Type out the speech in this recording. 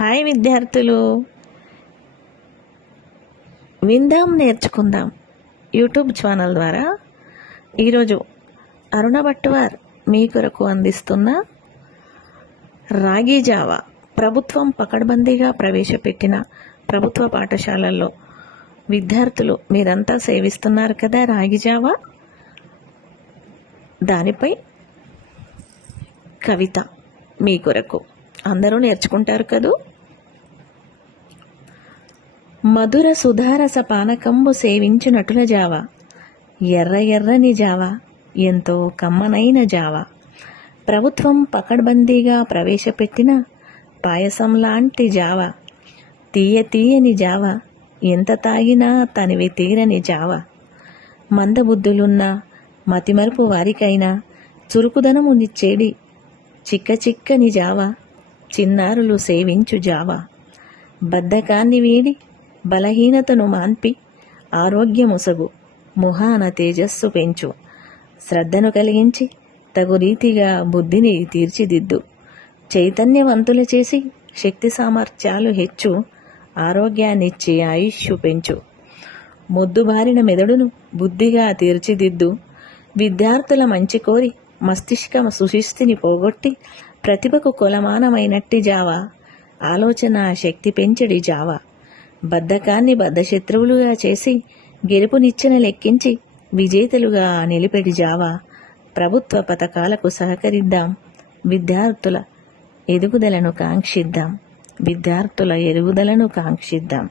Hi విద్యార్థులు, విందాం నేర్చుకుందాం యూట్యూబ్ ఛానల్ ద్వారా ఈరోజు అరుణ భట్వార్ మీ కొరకు అందిస్తున్న రాగి జావా ప్రభుత్వం పకడ్బందీగా ప్రవేశపెట్టిన ప్రభుత్వ పాఠశాలల్లో విద్యార్థులు మీరంతా సేవిస్తున్నారు కదా రాగి జావా. దానిపై కవిత మీ కొరకు అందరూ నేర్చుకుంటారు కదూ. మధుర సుధారస పానకంబు సేవించునటుల జావా, ఎర్ర ఎర్రని జావా, ఎంతో కమ్మనైన జావా, ప్రభుత్వం పకడ్బందీగా ప్రవేశపెట్టిన పాయసం లాంటి జావా, తీయ తీయని జావా, ఎంత తాగినా తనివి తీరని జావా, మందబుద్ధులున్న మతిమరుపు వారికైనా చురుకుదనమునిచ్చేడి చిక్క చిక్కని జావా, చిన్నారులు సేవించు జావా, బద్ధకాన్ని వీడి బలహీనతను మాన్పి ఆరోగ్యముసగు ముహాన తేజస్సు పెంచు, శ్రద్ధను కలిగించి తగు రీతిగా బుద్ధిని తీర్చిదిద్దు, చైతన్యవంతులు చేసి శక్తి సామర్థ్యాలు హెచ్చు, ఆరోగ్యాన్నిచ్చి ఆయుష్షు పెంచు, మొద్దుబారిన మెదడును బుద్ధిగా తీర్చిదిద్దు, విద్యార్థుల మంచి కోరి మస్తిష్క సుశిస్తిని పోగొట్టి ప్రతిభకు కొలమానమైనట్టి జావా, ఆలోచన శక్తి పెంచడి జావా, బద్ధకాన్ని బద్ధశత్రువులుగా చేసి గెలుపునిచ్చెన లెక్కించి విజేతలుగా నిలిపెడి జావా, ప్రభుత్వ పథకాలకు సహకరిద్దాం, విద్యార్థుల ఎదుగుదలను కాంక్షిద్దాం, విద్యార్థుల ఎదుగుదలను కాంక్షిద్దాం.